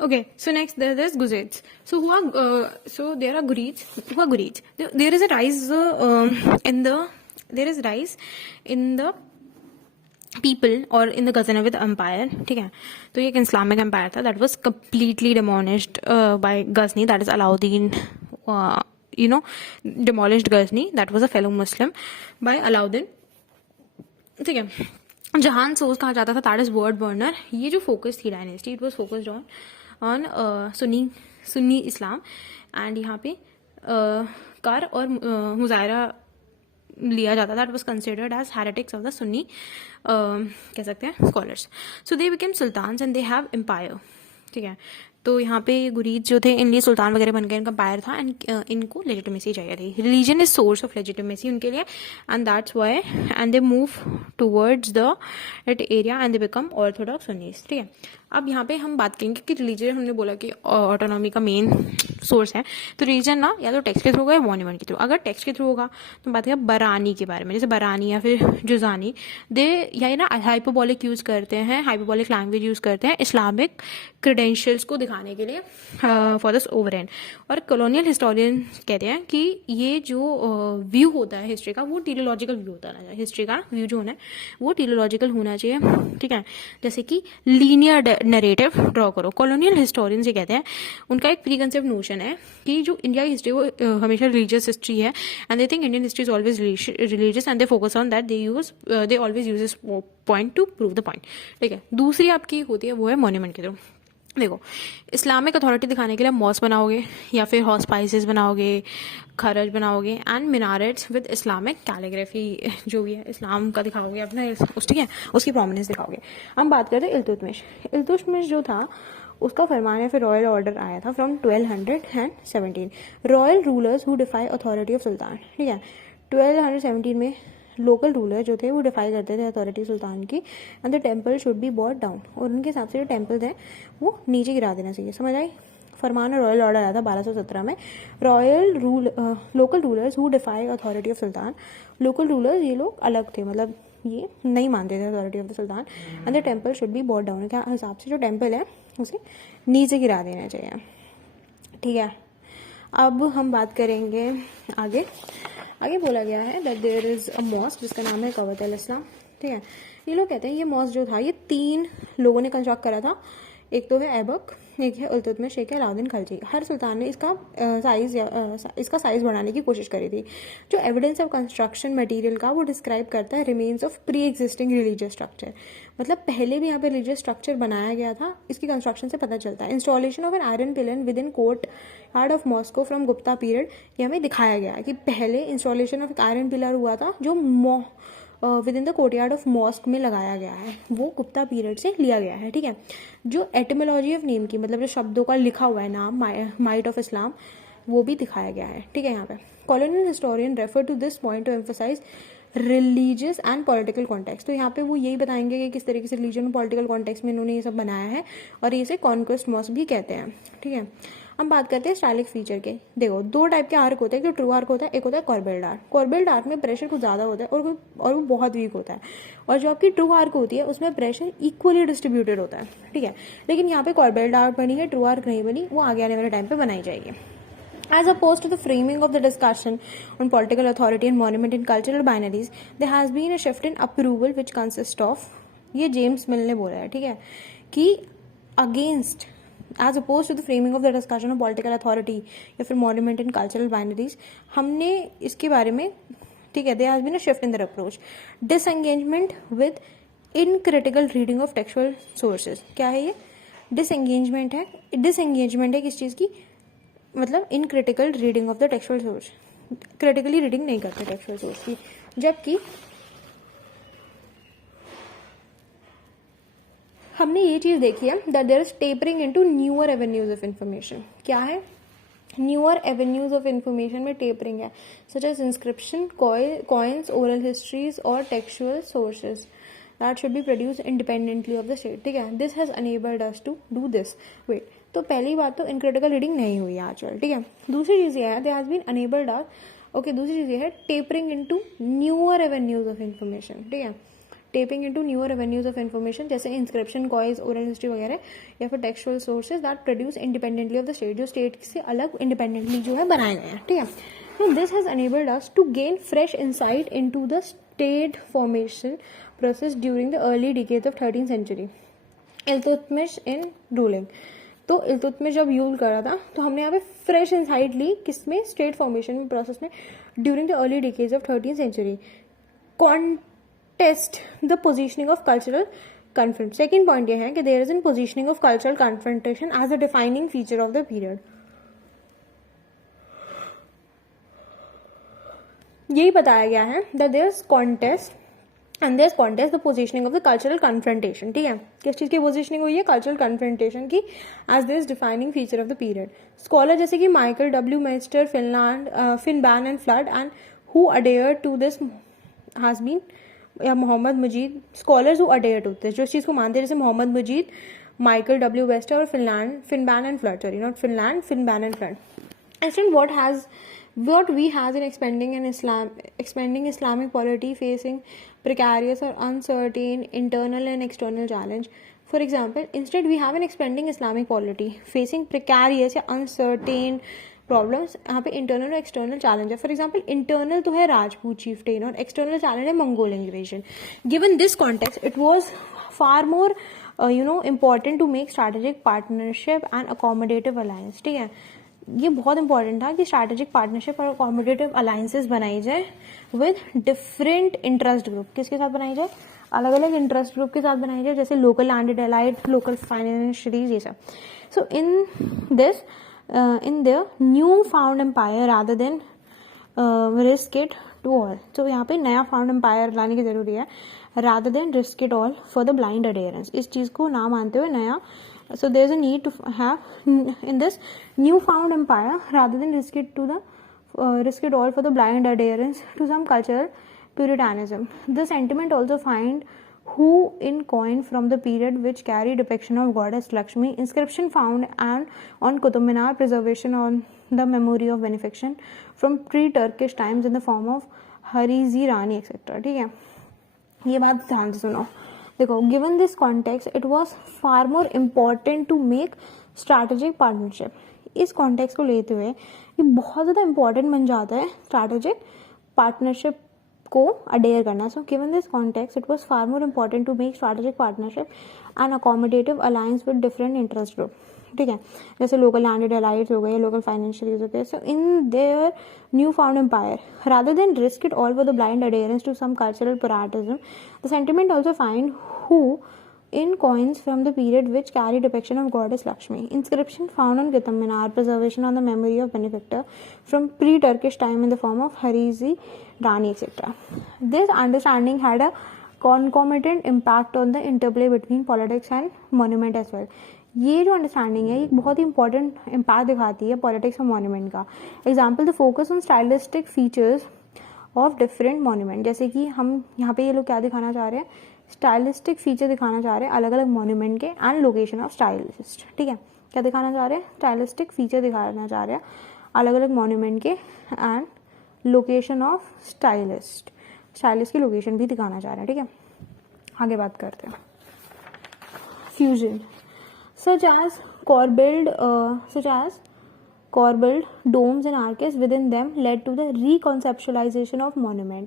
Okay, so next there's Guzets. So there are Gurids. Who are Gurids? There is a rise in the people or in the Ghaznavid empire. ठीक है, तो ये एक Islamic empire था that was completely demolished by Ghazni, that is Alauddin, demolished Ghazni, that was a fellow Muslim by Alauddin. ठीक है, जहान सोज कहा जाता था, दैट इज वर्ड बर्नर. ये जो फोकस थी dynasty, it was focused on Sunni Islam. And यहाँ पे कर और मुजाहिरा लिया जाता था. It was considered as heretics of the Sunni कह सकते हैं scholars. So they became sultans and they have empire. ठीक है, तो यहाँ पे गुरीद जो थे, इन लिए सुल्तान वगैरह बन गए, इनका एम्पायर था. एंड इनको लेजिटिमेसी चाहिए थी. Religion is source of legitimacy उनके लिए, and that's why and they move towards the that area and they become orthodox Sunnis. ठीक है, अब यहाँ पे हम बात करेंगे कि रिलीजन, हमने बोला कि ऑटोनॉमी का मेन सोर्स है. तो रिलीजन ना या तो टेक्स्ट के थ्रू होगा या मॉन्यूमेंट के थ्रू. अगर टेक्स्ट के थ्रू होगा तो बात करें बरानी के बारे में, जैसे बरानी या फिर जुजानी, दे या ना हाइपोबॉलिक यूज करते हैं, हाइपोबॉलिक लैंग्वेज यूज करते हैं इस्लामिक क्रेडेंशियल्स को दिखाने के लिए फॉर दिस ओवरएंड. और कॉलोनियल हिस्टोरियन कहते हैं कि ये जो व्यू होता है हिस्ट्री का, वो टीलोलॉजिकल व्यू होता है. हिस्ट्री का व्यू जो होना है वो टीलोलॉजिकल होना चाहिए. ठीक है, जैसे कि लीनियर नरेटिव ड्रॉ करो. कॉलोनियल हिस्टोरियन से कहते हैं, उनका एक प्री कंसेप्ट नोशन है कि जो इंडिया की हिस्ट्री वो हमेशा रिलीजियस हिस्ट्री है, and they think Indian history is always religious and they focus on that. They always use this point to prove the point. ठीक है, दूसरी आपकी होती है वो है मॉन्यूमेंट के थ्रू. देखो, इस्लामिक अथॉरिटी दिखाने के लिए मॉस्क बनाओगे या फिर हॉस्पाइसेस बनाओगे, खरज बनाओगे, and minarets with Islamic calligraphy, जो भी है इस्लाम का दिखाओगे अपना ठीक है, उसकी प्रोमिनेंस दिखाओगे. हम बात करते हैं इल्तुतमिश. इल्तुतमिश जो था उसका फरमान है फिर रॉयल ऑर्डर आया था from 1217. Royal rulers who defy authority of sultan. ठीक है, 1217 में लोकल रूलर जो थे वो डिफाई करते थे अथॉरिटी सुल्तान की, and the temple should be bought down. और उनके हिसाब से जो टेम्पल्स हैं वो नीचे गिरा देना चाहिए. समझ आई? फरमान रॉयल ऑर्डर आया था 1217 में. Local rulers who defy authority of sultan. Local rulers ये लोग अलग थे, मतलब ये नहीं मानते थे authority of the sultan, and the temple should be bought down. के हिसाब से जो टेम्पल है उसे नीचे गिरा देना चाहिए. ठीक है, अब हम बात करेंगे आगे. आगे बोला गया है that there is a mosque जिसका नाम है कवत अल इस्लाम. ठीक है, ये लोग कहते हैं ये मॉस्क जो था ये 3 लोगों ने कंस्ट्रक्ट करा था. एक तो है ऐबक, एक है इल्तुतमिश, एक है अलाउद्दीन खलजी. हर सुल्तान ने इसका साइज बढ़ाने की कोशिश करी थी. जो एविडेंस ऑफ कंस्ट्रक्शन मटेरियल का वो डिस्क्राइब करता है remains of pre existing religious structure. मतलब पहले भी यहाँ पे रिलीजियस स्ट्रक्चर बनाया गया था, इसकी कंस्ट्रक्शन से पता चलता है. Installation of an iron pillar within courtyard of mosque from Gupta period, ये हमें दिखाया गया है कि पहले इंस्टॉलेशन ऑफ एक आयरन पिलर हुआ था जो within the courtyard of mosque में लगाया गया है, वो गुप्ता पीरियड से लिया गया है. ठीक है, जो एटिमोलॉजी ऑफ नेम की, मतलब जो शब्दों का लिखा हुआ है नाम माइट ऑफ इस्लाम, वो भी दिखाया गया है. ठीक है, यहाँ पे colonial historian refer to this point to emphasise religious and political context. तो यहाँ पे वो यही बताएंगे कि किस तरीके से रिलीजन और पॉलिटिकल कॉन्टेक्स्ट में इन्होंने ये सब बनाया है, और इसे कॉन्क्वेस्ट मॉस्क भी कहते हैं. ठीक है, हम बात करते हैं स्टाइलिक फीचर के. देखो, 2 टाइप के आर्क होते हैं. जो ट्रू आर्क होता है, एक होता है कॉर्बेल्ड आर्क. कॉर्बेल्ड आर्क में प्रेशर कुछ ज़्यादा होता है और वो बहुत वीक होता है. और जो आपकी ट्रू आर्क होती है उसमें प्रेशर इक्वली डिस्ट्रीब्यूटेड होता है. ठीक है, लेकिन यहाँ पे कॉर्बेल्ड आर्क बनी है, ट्रू आर्क नहीं बनी, वो आगे आने वाले टाइम पे बनाई जाएगी. As opposed to the framing of the discussion on political authority and monument in cultural binaries, there has been a shift in approval which consists of, ये जेम्स मिल ने बोला है. ठीक है, कि against as opposed to the framing of the discussion of political authority या फिर monument in cultural binaries, हमने इसके बारे में, ठीक है, there has been a shift in their approach. Disengagement with uncritical reading of textual sources. क्या है ये? डिसएंगेजमेंट है. डिसएंगेजमेंट है किस चीज़ की? मतलब uncritical reading of the textual source. Critically reading नहीं करते टेक्सचुअल सोर्स की. जबकि हमने ये चीज़ देखी है that there is tapping into newer avenues of information. क्या है? न्यूअर एवेन्यूज ऑफ इंफॉर्मेशन में टेपरिंग है, such as inscription, coins, oral histories और textual sources that should be produce independently of the state. ठीक है, this has enabled us to do this. Wait, तो पहली बात तो इनक्रिटिकल रीडिंग नहीं हुई है आजकल. ठीक है, दूसरी चीज़ ये है they has been enabled us. Okay, दूसरी चीज़ ये है tapering into newer avenues of information. ठीक है, tapping into newer avenues of information, जैसे इंस्क्रिप्शन, कॉइज, ओरल हिस्ट्री वगैरह, या फिर textual sources that produce independently of the state, जो स्टेट से अलग इंडिपेंडेंटली जो है बनाए गए हैं, ठीक है. So this has enabled us to gain fresh insight into the state formation process during the early decades of 13th century. Iltutmish in ruling. तो इल्तुतमिश जब यूल कर रहा था तो हमने यहाँ पे फ्रेश इंसाइट ली किसमें, स्टेट फॉर्मेशन में प्रोसेस में during the early decades of 13th century. Contest the positioning of cultural confront. Second point ये है कि there is in positioning of cultural confrontation as a defining feature of the period. यही बताया गया है that there is contest and there is contest the positioning of the cultural confrontation. ठीक है, किस चीज की पोजिशनिंग हुई है, कल्चरल कन्फ्रंटेशन की, as there is defining feature of the period. Scholar जैसे कि Michael W Meister, Finbarr and Flood and who adhere to this has been, या Mohammad Mujeeb, scholars who adhere to this, जो इस चीज को मानते हैं, जैसे Mohammad Mujeeb, Michael W Wester और Finbarr and Flood, sorry not Finland, Finbarr and Flood. Instead, what we has in expanding Islamic polity facing precarious or uncertain internal and external challenge. For example, instead we have an expanding Islamic polity facing precarious या uncertain problems. यहाँ पे internal और external challenge है. For example, internal तो है Rajput chieftain और external challenge है Mongol invasion. Given this context, it was far more important to make strategic partnership and accommodative alliance. ठीक है, ये बहुत इंपॉर्टेंट था कि स्ट्रैटेजिक पार्टनरशिप और अकोमोडेटिव अलायंसेस बनाई जाए विद डिफरेंट इंटरेस्ट ग्रुप. किसके साथ बनाई जाए, अलग अलग इंटरेस्ट ग्रुप के साथ बनाई जाए, जैसे local landed elite, local financiers, ये सब. So in this in the new found empire rather than risk it to all. तो यहाँ पे नया फाउंड एम्पायर लाने की जरूरी है, rather than risk it all for the blind adherence. इस चीज को ना मानते हुए नया. So there is a need to have in this newfound empire rather than risk it all for the blind adherence to some cultural puritanism. The sentiment also find who in coin from the period which carry depiction of goddess Lakshmi, inscription found and on Qutub Minar, preservation on the memory of benefaction from pre-Turkish times in the form of Harizi Rani etc. ठीक है, ये बात ध्यान से सुनो. देखो, given this context it was far more important to make strategic partnership. इस context को लेते हुए ये बहुत ज़्यादा इंपॉर्टेंट बन जाता है स्ट्रैटेजिक पार्टनरशिप को अडेयर करना. So given this context it was far more important to make strategic partnership and accommodative alliance with different interest group. ठीक है, जैसे लोकल लैंडेड एलाइड्स हो गए, लोकल फाइनेंशियरीज हो गए. So in their new found empire rather than risk it all for the blind adherence to some cultural particularism, the sentiment also find who in coins from the period which carry depiction of goddess Lakshmi, inscription found on Qutub Minar, preservation on the memory of benefactor from pre-Turkish time in the form of Harizi Rani etc. This understanding had a concomitant impact on the interplay between politics and monument as well. ये जो understanding है ये बहुत ही important impact दिखाती है politics और monument का. Example, the focus on stylistic features of different monument. जैसे कि हम यहाँ पे ये लोग क्या दिखाना चाह रहे हैं, स्टाइलिस्टिक फीचर दिखाना चाह रहे हैं अलग अलग मॉन्यूमेंट के एंड लोकेशन ऑफ स्टाइलिस्ट. ठीक है, क्या दिखाना चाह रहे हैं, स्टाइलिस्टिक फीचर दिखाना चाह रहे हैं अलग अलग मॉन्यूमेंट के एंड लोकेशन ऑफ स्टाइलिस्ट की लोकेशन भी दिखाना चाह रहे हैं. ठीक है, आगे बात करते हैं. Fusion such as corbelled domes and arches within them led to the reconceptualization of monument.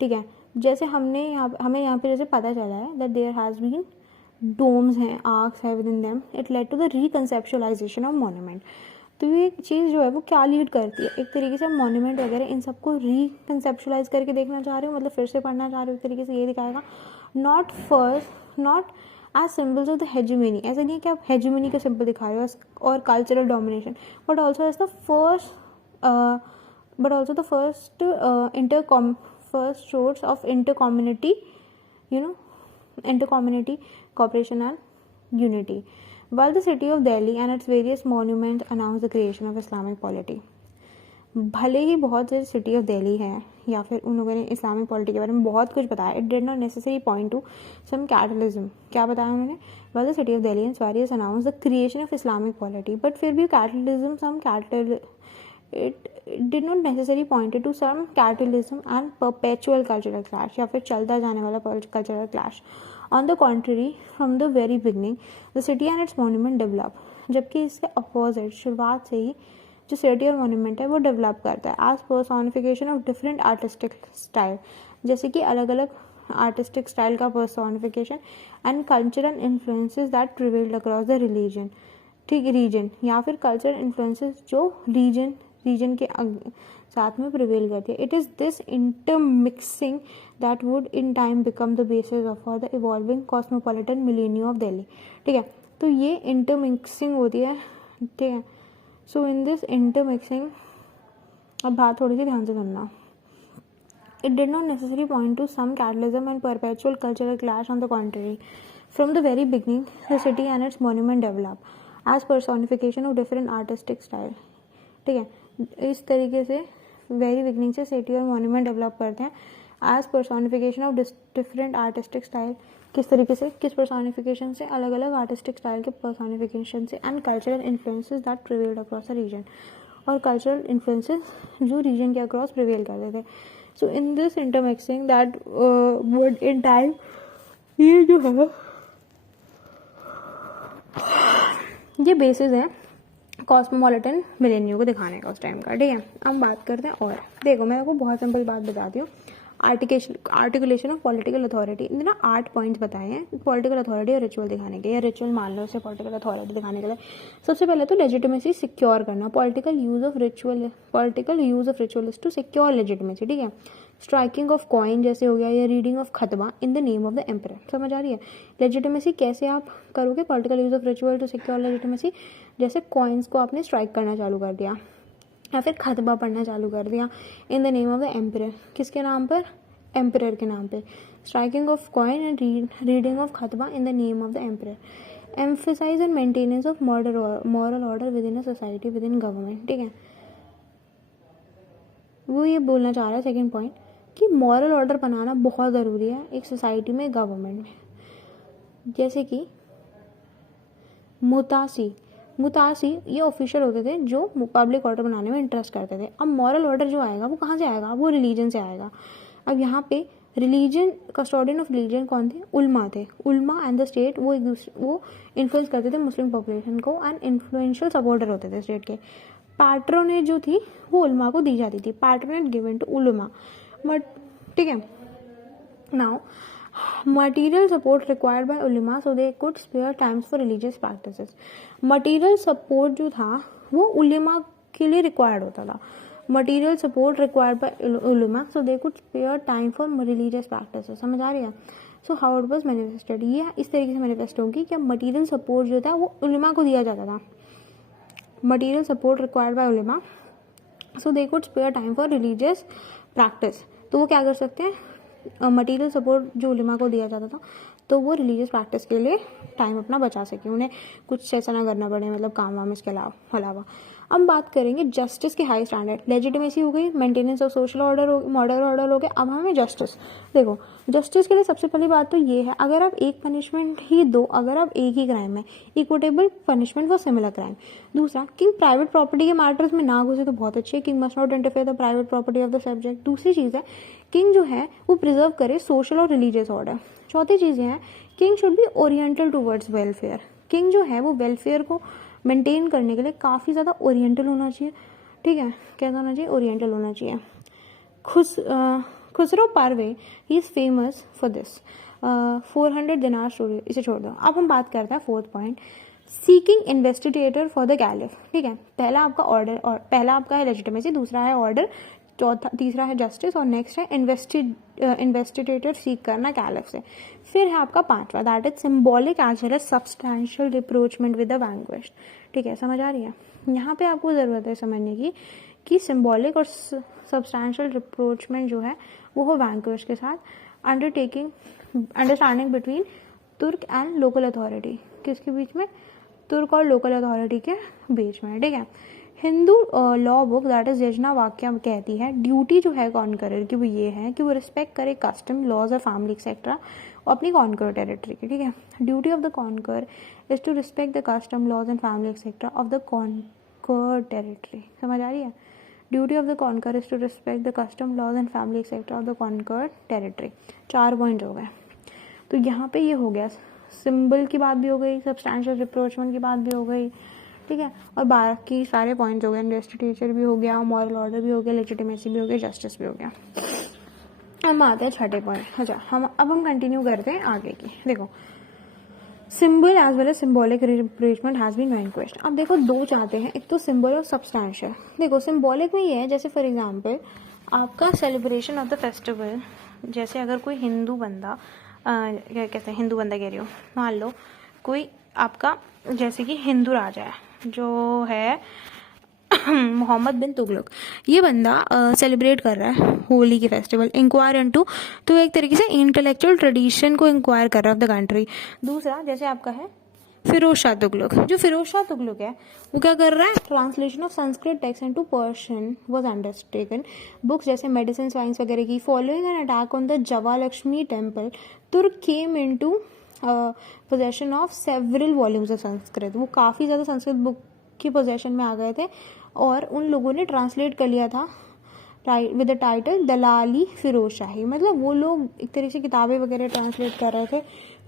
ठीक है, जैसे हमें यहाँ पे जैसे पता चला है that there has been domes हैं, arcs है within them, it led to the reconceptualization of monument. तो ये चीज़ जो है वो क्या लीड करती है, एक तरीके से मॉन्यूमेंट वगैरह इन सबको रिकंसेप्चुलाइज करके देखना चाह रहे हो, मतलब फिर से पढ़ना चाह रहे हो, एक तरीके से ये दिखाएगा. Not as symbols of the hegemony, ऐसा नहीं है कि आप हेजिमनी का सिंबल दिखा रहे हो और cultural domination, but also as the first source of inter community cooperation and unity. While the city of Delhi and its various monuments announced the creation of Islamic polity. भले ही बहुत से city of Delhi है या फिर उन लोगों ने Islamic polity के बारे में बहुत कुछ बताया, it did not necessary point to some cataclysm. क्या बताया उन्होंने, well the city of Delhi and various announce the creation of Islamic polity, but फिर भी cataclysm it did not necessary pointed to some cataclysm and perpetual cultural clash, या फिर चलता जाने वाला cultural clash. On the contrary, from the very beginning the city and its monument develop, जबकि इससे opposite शुरुआत से ही जो सिटी और मोन्यूमेंट है वो डेवलप करता है as personification of different artistic style, जैसे कि अलग अलग आर्टिस्टिक स्टाइल का personification and cultural influences that prevailed across the religion. ठीक, रीजन या फिर कल्चरल इन्फ्लुएंसेस जो रीजन के साथ में प्रिवेल करती है. It is this intermixing that would in time become the basis of for the evolving cosmopolitan millennium of Delhi. ठीक है, तो ये इंटरमिक्सिंग होती है. ठीक है, सो इन दिस इंटरमिक्सिंग, अब बात थोड़ी सी ध्यान से सुनना. It did not necessarily point to some catalysm and perpetual cultural clash. On the contrary, from the very beginning, the city and its monument develop as personification of different artistic style. ठीक है, इस तरीके से very beginning से city और monument develop करते हैं as personification of different artistic style. किस तरीके से, किस पर्सोनिफिकेशन से, अलग अलग आर्टिस्टिक स्टाइल के पर्सोनिफिकेशन से, and cultural influences that prevailed across the region, और कल्चरल इन्फ्लुएंसेस जो रीजन के अक्रॉस प्रिवेल करते थे. So in this intermixing that would in time, ये जो है ये बेसिस है कॉस्मोपॉलिटन मिलेनियम को दिखाने का उस टाइम का. ठीक है, अब बात करते हैं. और देखो, मैं आपको बहुत सिंपल बात बताती हूँ. आर्टिकुलेशन ऑफ पॉलिटिकल अथॉरिटी, ना 8 पॉइंट्स बताए हैं पॉलिटिकल अथॉरिटी और रिचुअल दिखाने के, या रिचुअल मान लो उसे पॉलिटिकल अथॉरिटी दिखाने के लिए. सबसे पहले तो लेजिटिमेसी सिक्योर करना. Political use of ritual is to secure legitimacy. ठीक है, स्ट्राइकिंग ऑफ कॉइन जैसे हो गया, या रीडिंग ऑफ खतबा in the name of the emperor. समझ आ रही है? लेजिटिमेसी कैसे आप करोगे? Political use of ritual to secure legitimacy, जैसे कॉइन्स को आपने स्ट्राइक करना चालू कर दिया, या फिर खतबा पढ़ना चालू कर दिया in the name of the emperor. किसके नाम पर? एम्परर के नाम पे. Striking of coin and reading of खतबा in the name of the emperor. Emphasize and maintenance of moral order within a society, within government. ठीक है, वो ये बोलना चाह रहा है सेकेंड पॉइंट कि मॉरल ऑर्डर बनाना बहुत ज़रूरी है एक सोसाइटी में, गवर्नमेंट में. जैसे कि मुतासी ये ऑफिशियल होते थे जो पब्लिक ऑर्डर बनाने में इंटरेस्ट करते थे. अब मॉरल ऑर्डर जो आएगा वो कहाँ से आएगा? वो रिलीजन से आएगा. अब यहाँ पे रिलीजन, कस्टोडियन ऑफ रिलीजन कौन थे? उल्मा थे. उल्मा एंड द स्टेट वो एक दूसरे वो इन्फ्लुएंस करते थे मुस्लिम पॉपुलेशन को, एंड इन्फ्लुएंशियल सपोर्टर होते थे स्टेट के. पैट्रोनेट जो थी वो उल्मा को दी जाती थी. पैट्रोनेट गिवन टू उल्मा. बट ठीक है, now material support required by ulama so they could spare times for religious practices. material support जो था वो उलेमा के लिए रिक्वायर्ड होता था. material support required by ulama so they could spare time for religious practices. समझ आ रही है? so how it was manifested, ये इस तरीके से मैनिफेस्ट होगी कि material support जो था वो उलेमा को दिया जाता था. material support required by ulama so they could spare time for religious practice. तो वो क्या कर सकते हैं? मटेरियल सपोर्ट जो उलेमा को दिया जाता था तो वो रिलीजियस प्रैक्टिस के लिए टाइम अपना बचा सके, उन्हें कुछ ऐसा ना करना पड़े, मतलब काम वाम इसके अलावा. अब बात करेंगे जस्टिस के हाई स्टैंडर्ड. लेजिटिमेसी हो गई, मेंटेनेंस ऑफ सोशल ऑर्डर हो, मॉरल ऑर्डर हो गया. अब हमें जस्टिस. देखो, जस्टिस के लिए सबसे पहली बात तो ये है, अगर आप एक पनिशमेंट ही दो, अगर आप एक ही क्राइम है, equitable punishment for similar crime. दूसरा, किंग प्राइवेट प्रॉपर्टी के मैटर्स में ना घुसे तो बहुत अच्छी है. King must not interfere the private property of the subject. दूसरी चीज़ है, किंग जो है वो प्रिजर्व करे सोशल और रिलीजियस ऑर्डर. चौथी चीज़ है, king should be oriental towards welfare. King जो है वो वेलफेयर को मेंटेन करने के लिए काफ़ी ज़्यादा ओरिएंटल होना चाहिए. ठीक है, कैसा होना चाहिए? ओरिएंटल होना चाहिए. Khusro Parvez he is famous for this. 400 दिनार स्टोरी, इसे छोड़ दो. अब हम बात करते हैं fourth point, seeking investigator for the caliph. ठीक है, पहला आपका ऑर्डर, और पहला आपका है लेजिटिमेसी, दूसरा है ऑर्डर, तीसरा है जस्टिस, और नेक्स्ट है इन्वेस्टिगेटर सीक करना कैलिफ से. फिर है आपका पांचवा, that is symbolic as well as substantial rapprochement with the vanquished. ठीक है, समझ आ रही है? यहाँ पे आपको ज़रूरत है समझने की कि सिंबॉलिक और सब्सटैंशियल रिप्रोचमेंट जो है वो हो वैंग्विश्ड के साथ. अंडरस्टैंडिंग बिटवीन तुर्क एंड लोकल अथॉरिटी. किसके बीच में? तुर्क और लोकल अथॉरिटी के बीच में. ठीक है, Hindu law book that is यजना वाक्य कहती है ड्यूटी जो है कॉन्करर की वो ये है कि वो रिस्पेक्ट करे कस्टम, लॉज और फैमिली एक्सेट्रा अपनी कॉन्कर टेरिटरी की. ठीक है, duty of the conquer is to respect the custom, laws and family etcetera of the conquer territory. समझ आ रही है? Duty of the conquer is to respect the custom laws and family etcetera of the conquered territory. 4 point हो गए। तो यहाँ पे ये हो गया, सिंबल की बात भी हो गई, सब्सटैंशियल रिप्रोचमेंट की बात भी हो गई, ठीक है, और बाकी सारे पॉइंट्स हो गए, इन्वेस्टिगेटर भी हो गया, मॉरल ऑर्डर भी हो गया, लेजिटिमेसी भी हो गया, जस्टिस भी हो गया। हम आते हैं छठे पॉइंट। अच्छा, हम कंटिन्यू करते हैं आगे की। देखो, symbol as well as symbolic rapprochement has been vanquished. अब देखो 2 चाहते हैं, एक तो सिंबल और सब्सटैंशियल। देखो सिंबॉलिक में ये है, जैसे फॉर एग्जांपल आपका सेलिब्रेशन ऑफ द फेस्टिवल, जैसे अगर कोई हिंदू बंदा क्या कहते हैं, हिंदू बंदा कह रही हूँ, मान लो कोई आपका जैसे कि हिंदू राजा है जो है मोहम्मद बिन तुगलक, ये बंदा सेलिब्रेट कर रहा है होली के फेस्टिवल, इंक्वायर इनटू, तो एक तरीके से इंटेलेक्चुअल ट्रेडिशन को इंक्वायर कर रहा है ऑफ द कंट्री। दूसरा जैसे आपका है फिरोज शाह तुगलक, जो फिरोज शाह तुगलक है वो क्या कर रहा है, translation of Sanskrit text into Persian was undertaken. Books जैसे मेडिसिन साइंस वगैरह की, following an attack on the जवा लक्ष्मी टेम्पल, तुर्क came into possession of several volumes of Sanskrit. वो काफ़ी ज़्यादा संस्कृत बुक की पोजेशन में आ गए थे और उन लोगों ने ट्रांसलेट कर लिया था विद द टाइटल दलाली फिरोज शाही। मतलब वो लोग एक तरीके से किताबें वगैरह ट्रांसलेट कर रहे थे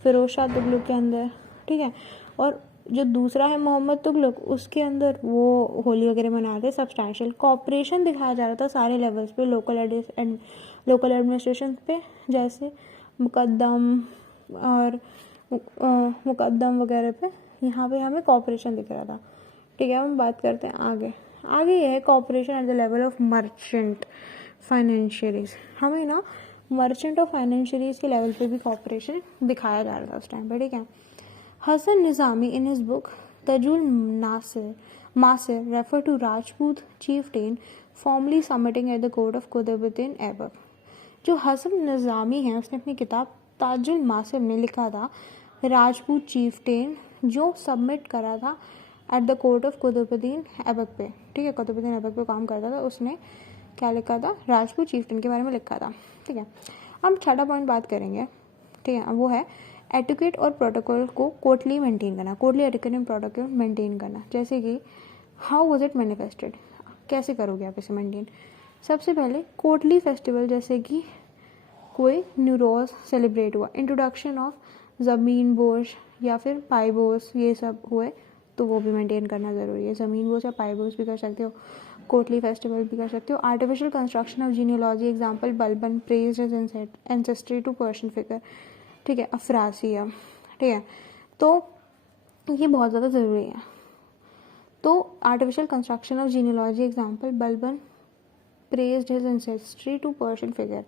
फिरोज शाह तुगलक के अंदर, ठीक है। और जो दूसरा है मोहम्मद तुगलक, उसके अंदर वो होली वगैरह मना रहे। सब्सटैंशियल कॉपरेशन दिखाया जा रहा था सारे लेवल्स पे, लोकल एडमिनिस्ट्रेशन पे, जैसे मुकद्दम और मुकद्दम वगैरह पे, यहाँ पे हमें कॉपरेशन दिख रहा था, ठीक है। हम बात करते हैं आगे ये है cooperation at the level of merchant financiers. हमें ना मर्चेंट और फाइनेंशियरीज के लेवल पे भी कॉपरेशन दिखाया जा रहा था उस टाइम पे, ठीक है। Hasan Nizami in his book Tajul Maasir refer to Rajput chieftain formally submitting at the court of Qutbuddin Aibak. जो हसन निज़ामी है उसने अपनी किताब ताजुल मासिर में लिखा था राजपूत chieftain जो सबमिट करा था at the court of Qutbuddin Aibak पे, ठीक है। कुतुबुद्दीन ऐबक पे काम करता था, उसने क्या लिखा था, राजपूत chieftain के बारे में लिखा था, ठीक है। हम छठा पॉइंट बात करेंगे, ठीक है, वो है एटिकेट और प्रोटोकॉल को कोर्टली मेंटेन करना, courtly etiquette and protocol maintain करना। जैसे कि हाउ वाज इट मैनिफेस्टेड, कैसे करोगे आप इसे मेंटेन। सबसे पहले कोर्टली फेस्टिवल, जैसे कि कोई न्यू रोज सेलिब्रेट हुआ, इंट्रोडक्शन ऑफ ज़मीन बोझ या फिर पाई बोझ, ये सब हुए तो वो भी मेंटेन करना ज़रूरी है। ज़मीन बोझ या पाई बोझ भी कर सकते हो, कोर्टली फेस्टिवल भी कर सकते हो। Artificial construction of genealogy, example Balban praised his ancestry to Persian figure, ठीक है, अफरासिया, ठीक है। तो ये बहुत ज़्यादा ज़रूरी है। तो artificial construction of genealogy, example Balban praised his ancestry to Persian figure.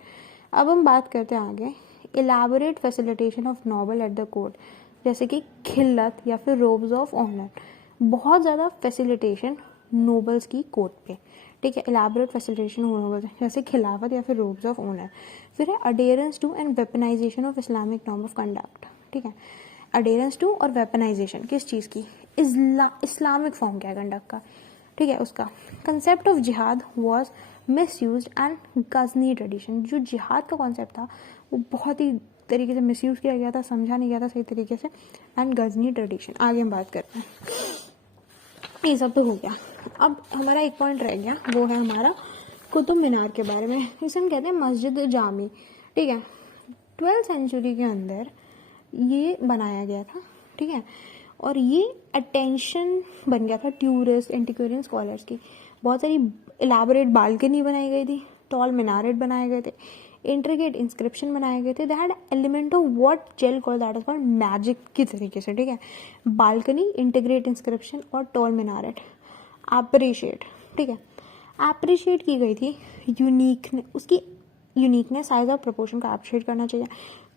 अब हम बात करते हैं आगे elaborate facilitation of noble at the court, जैसे कि खिल्लत या फिर रोब्स ऑफ ऑनर, बहुत ज़्यादा फैसिलिटेशन नोबल्स की कोर्ट पे, ठीक है। इलाबोरेट फैसिलिटेशन नोबल्स जैसे खिलाफत या फिर रोब्स ऑफ ऑनर। फिर है adherence to and weaponization of Islamic norm of conduct, ठीक है। अडेरेंस टू और वेपनाइजेशन किस चीज़ की, इस्लामिक फॉर्म क्या है कंडक्ट का, ठीक है, उसका। Concept of jihad was misused and Ghazni tradition, जो जिहाद का कॉन्सेप्ट था वो बहुत ही तरीके से मिसयूज किया गया था, समझा नहीं गया था सही तरीके से, एंड गजनी ट्रेडिशन। आगे हम बात करते हैं, ये सब तो हो गया। अब हमारा एक पॉइंट रह गया, वो है हमारा कुतुब मीनार के बारे में। इसे हम कहते हैं मस्जिद जामी, ठीक है। 12th सेंचुरी के अंदर ये बनाया गया था, ठीक है, और ये अटेंशन बन गया था टूरिस्ट एंटिक्वेरियन स्कॉलर्स की। बहुत सारी इलाबोरेट बालकनी बनाई गई थी, टॉल मीनारेट बनाए गए थे, इंट्रिकेट इंस्क्रिप्शन बनाए गए थे, that element of what Gell call that is called magic की तरीके से, ठीक है। बालकनी, इंटीग्रेट इंस्क्रिप्शन और टॉल मीनारेट अप्रिशिएट, ठीक है, अप्रिशिएट की गई थी उसकी यूनिकनेस, साइज और प्रोपोर्शन का अप्रिशिएट करना चाहिए।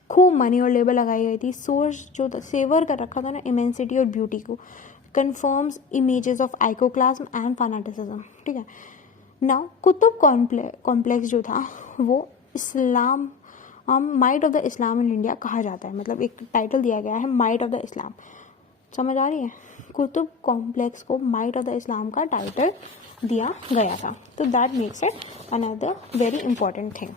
खूब मनी और लेबर लगाई गई थी। सोर्स जो सेवर कर रखा था ना इमेंसिटी और ब्यूटी को, confirms images of iconoclasm and fanaticism, ठीक है। नाउ कुतुब कॉम्प्लेक्स जो था वो Islam might of the Islam in India कहा जाता है, मतलब एक टाइटल दिया गया है माइट ऑफ द इस्लाम, समझ आ रही है। कुतुब कॉम्प्लेक्स को माइट ऑफ द इस्लाम का टाइटल दिया गया था, तो that makes it another very important thing.